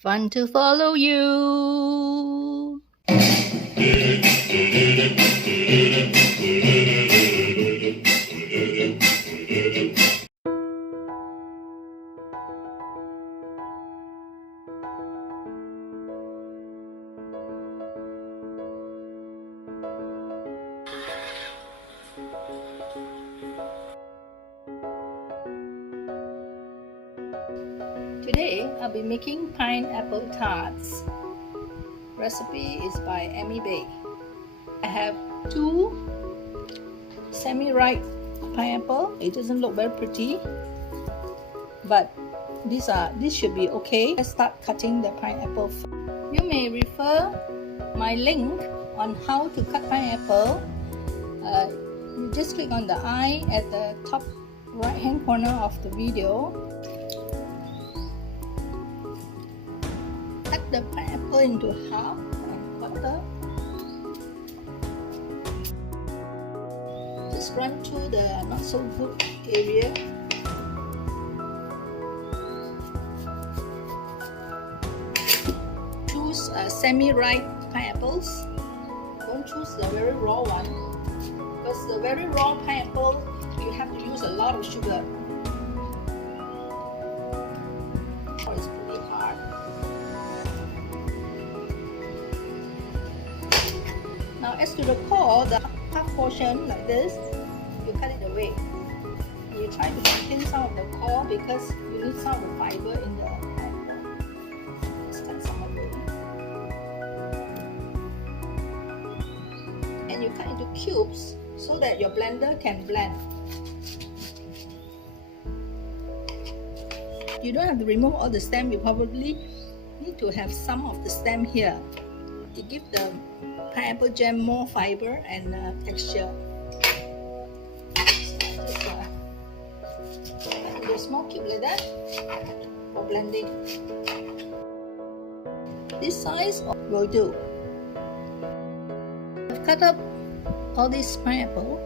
Fun to follow you. Today I'll be making pineapple tarts. Recipe is by Amy Beh. I have 2 semi-ripe pineapple. It doesn't look very pretty, but this should be okay. Let's start cutting the pineapple. You may refer my link on how to cut pineapple. You just click on the eye at the top right hand corner of the video. Cut the pineapple into half and quarter. Just run through the not so good area. Choose semi-ripe pineapples. Don't choose the very raw one, because the very raw pineapple you have to use a lot of sugar. It's pretty hard. Now as to the core, the half portion like this, you cut it away. You try to maintain some of the core because you need some of the fiber in the pineapple. Just cut some away. And you cut into cubes so that your blender can blend. You don't have to remove all the stem. You probably need to have some of the stem here. It gives the pineapple jam more fiber and texture. So just cut into a small cube like that for blending. This size will do. I've cut up all this pineapple.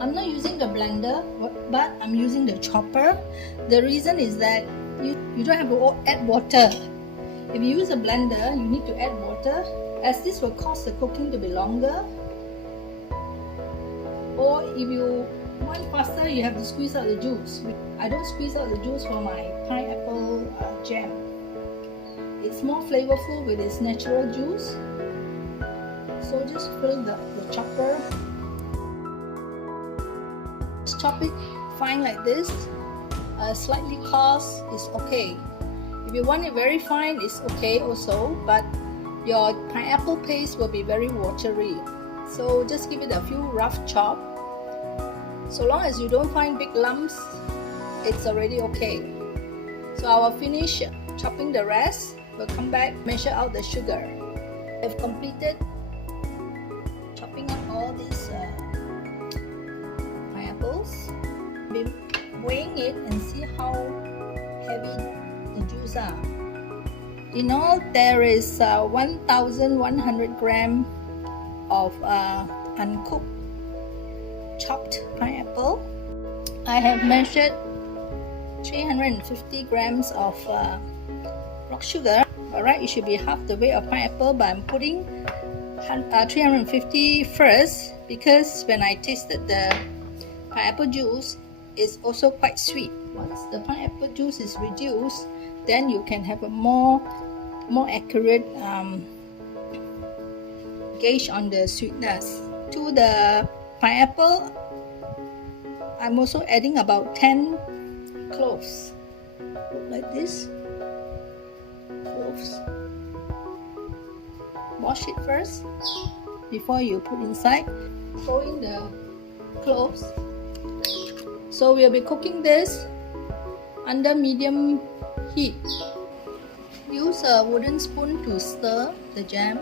I'm not using the blender, but I'm using the chopper. The reason is that you don't have to add water. If you use a blender, you need to add water, as this will cause the cooking to be longer. Or if you want faster, you have to squeeze out the juice. I don't squeeze out the juice for my pineapple jam. It's more flavorful with its natural juice. So just fill the chopper. Just chop it fine like this. Slightly coarse is okay. If you want it very fine, it's okay also, but your pineapple paste will be very watery. So just give it a few rough chop. So long as you don't find big lumps, it's already okay. So I will finish chopping the rest. We'll come back, measure out the sugar. I've completed chopping up all these pineapples. Be weighing it and see how heavy the juice are. In all, there is 1,100 grams of uncooked chopped pineapple. I have measured 350 grams of rock sugar. Alright, it should be half the weight of pineapple, but I'm putting 350 first because when I tasted the pineapple juice, it's also quite sweet. Once the pineapple juice is reduced, then you can have a more accurate gauge on the sweetness. To the pineapple, I'm also adding about 10 cloves. Like this. Cloves. Wash it first before you put inside. Throw in the cloves. So we'll be cooking this under medium heat. Use a wooden spoon to stir the jam.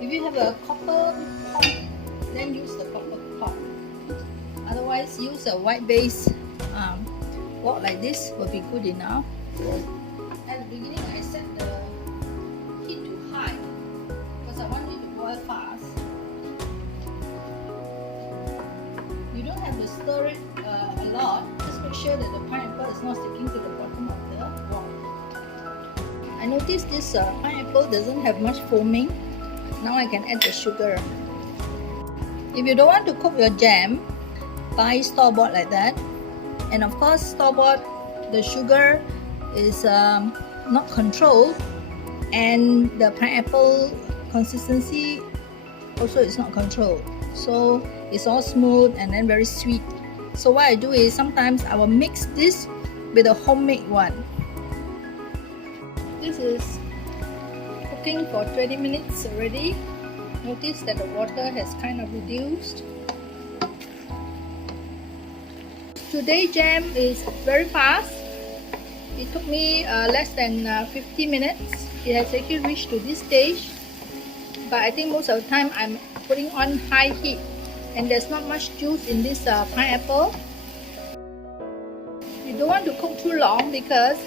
If you have a copper pot, then use the copper pot. Otherwise, use a white base pot like this will be good enough. At the beginning, I set the heat to high because I want it to boil fast. You don't have to stir it a lot. Just make sure that the pineapple is not sticking to the bottom of the pot. I noticed this pineapple doesn't have much foaming. Now I can add the sugar. If you don't want to cook your jam, buy store-bought like that. And of course, store-bought, the sugar is not controlled, and the pineapple consistency also is not controlled. So it's all smooth and then very sweet. So what I do is sometimes I will mix this with a homemade one. This is cooking for 20 minutes already. Notice that the water has kind of reduced. Today's jam is very fast. It took me less than 50 minutes. It has actually reached to this stage. But I think most of the time I'm putting on high heat, and there's not much juice in this pineapple. You don't want to cook too long because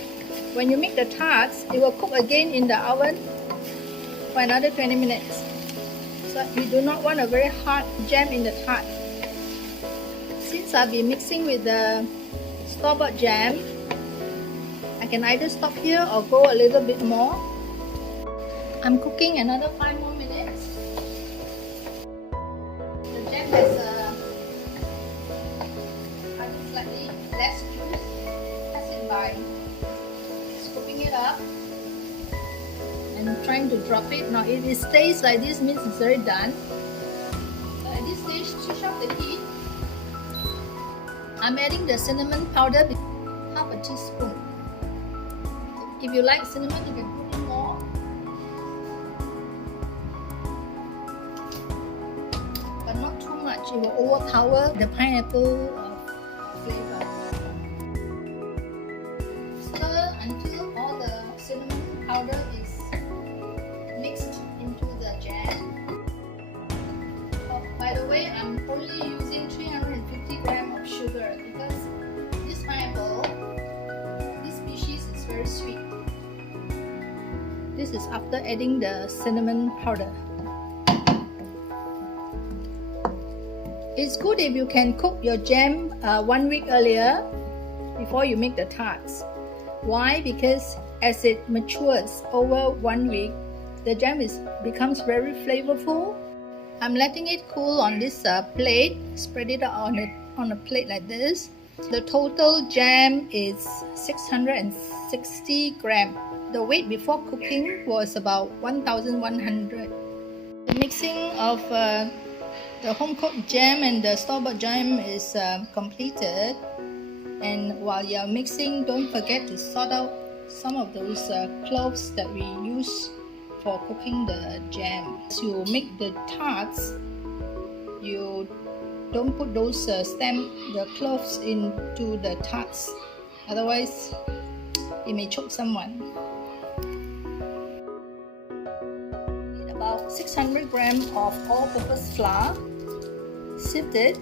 when you make the tarts, it will cook again in the oven for another 20 minutes. So you do not want a very hot jam in the tart. Since I'll be mixing with the store-bought jam, I can either stop here or go a little bit more. I'm cooking another 5 more minutes. The jam has slightly less juice. That's it by scooping it up and trying to drop it. Now if it stays like this, means it's already done. So at this stage, switch off the heat. I'm adding the cinnamon powder, half a teaspoon. If you like cinnamon, you can put in more. But not too much, it will overpower the pineapple flavor. Stir until all the cinnamon powder is mixed into the jam. Oh, by the way, I'm only using 350 grams of sugar because this pineapple, this species is very sweet. This is after adding the cinnamon powder. It's good if you can cook your jam 1 week earlier before you make the tarts. Why? Because as it matures over 1 week, the jam becomes very flavorful. I'm letting it cool on this plate. Spread it out on a plate like this. The total jam is 660 grams. The weight before cooking was about 1,100. The mixing of the home-cooked jam and the store-bought jam is completed. And while you're mixing, don't forget to sort out some of those cloves that we use for cooking the jam. As you make the tarts, you don't put those the cloves into the tarts. Otherwise, it may choke someone. About 600 grams of all-purpose flour, sifted,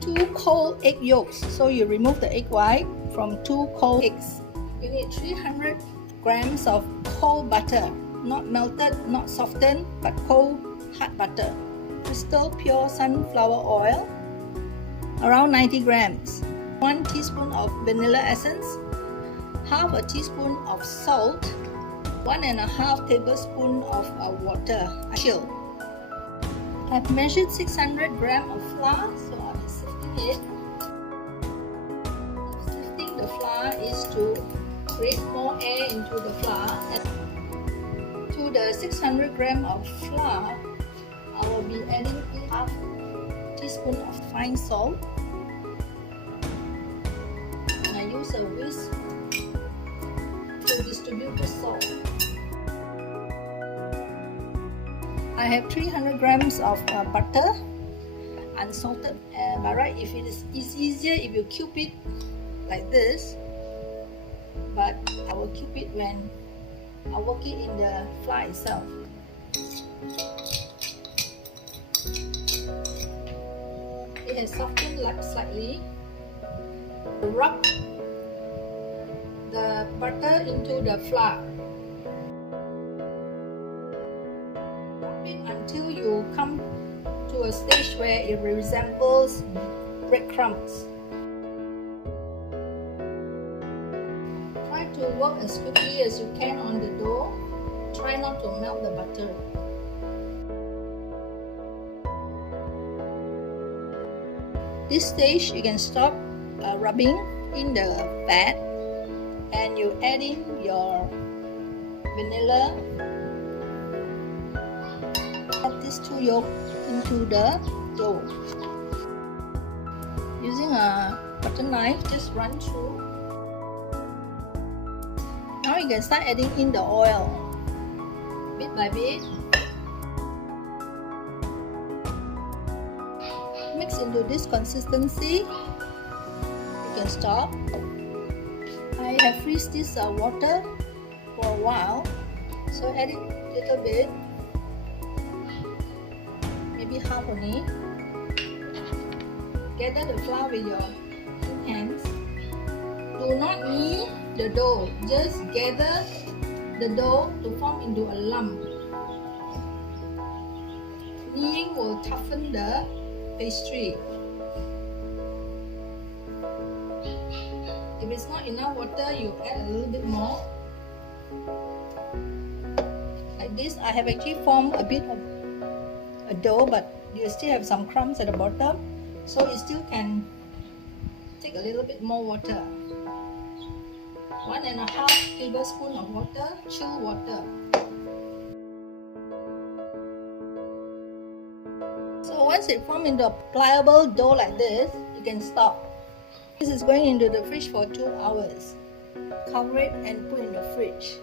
2 cold egg yolks. So you remove the egg white from 2 cold eggs. You need 300 grams of cold butter, not melted, not softened, but cold hard butter. Crystal pure sunflower oil, around 90 grams. 1 teaspoon of vanilla essence, half a teaspoon of salt, 1.5 tablespoons of water. Chill. I've measured 600 grams of flour, so I'll be sifting it. Sifting the flour is to create more air into the flour. And to the 600 grams of flour, I will be adding half teaspoon of fine salt. And I use a whisk to distribute the salt. I have 300 grams of butter, unsalted. By right, if it's easier if you cube it like this, but I will cube it when I work it in the flour itself. It has softened slightly. Rub the butter into the flour. Until you come to a stage where it resembles breadcrumbs. Try to work as quickly as you can on the dough. Try not to melt the butter. This stage you can stop rubbing in the fat, and you add in your vanilla. Add these 2 yolks into the dough. Using a butter knife, just run through. Now you can start adding in the oil, bit by bit. Mix into this consistency. You can stop. I have freezed this water for a while, so add it a little bit, maybe half only. Gather the flour with your hands. Do not knead the dough, just gather the dough to form into a lump. Kneading will toughen the pastry. If it's not enough water, you add a little bit more. Like this, I have actually formed a bit of a dough, but you still have some crumbs at the bottom, so you still can take a little bit more water. 1.5 tablespoons of water, chilled water. So once it forms into a pliable dough like this, you can stop. This is going into the fridge for 2 hours. Cover it and put in the fridge.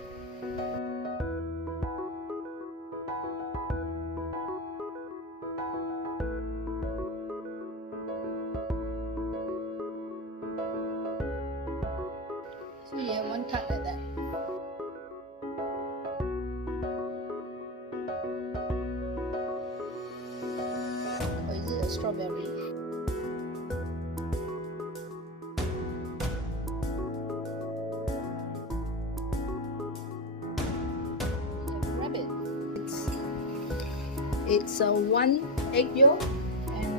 So you have 1 tart like that. Or is it a strawberry? It's 1 egg yolk and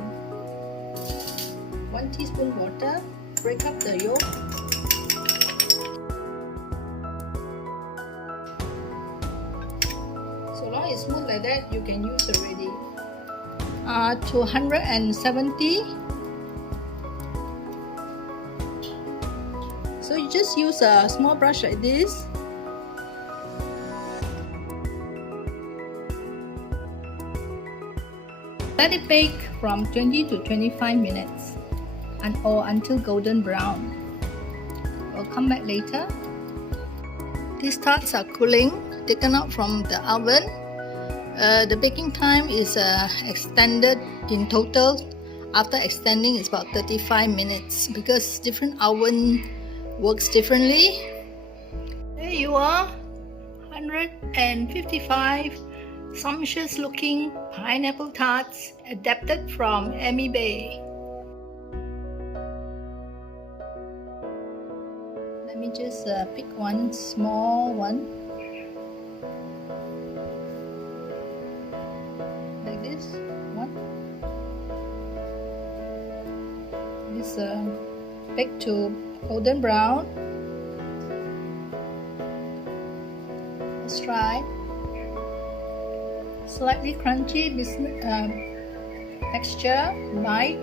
1 teaspoon water. Break up the yolk. So long it's smooth like that, you can use already. To 170. So you just use a small brush like this. Let it bake from 20 to 25 minutes or until golden brown. We'll come back later. These tarts are cooling, taken out from the oven. The baking time is extended in total. After extending, it's about 35 minutes because different oven works differently. There you are, 155 sumptuous looking pineapple tarts adapted from Amy Beh. Let me just pick one small one. Like this one. This baked to golden brown. Let's try. Slightly crunchy texture, light,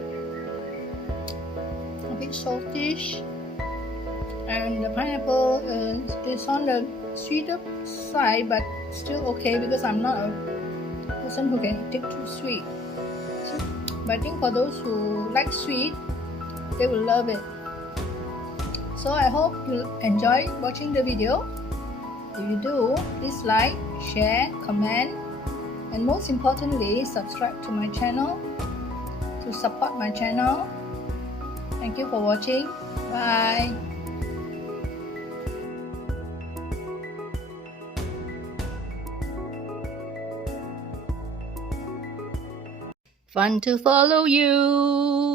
a bit saltish, and the pineapple is on the sweeter side, but still okay because I'm not a person who can take too sweet. But I think for those who like sweet, they will love it. So I hope you enjoy watching the video. If you do, please like, share, comment, and most importantly, subscribe to my channel to support my channel. Thank you for watching. Bye. Fun to follow you.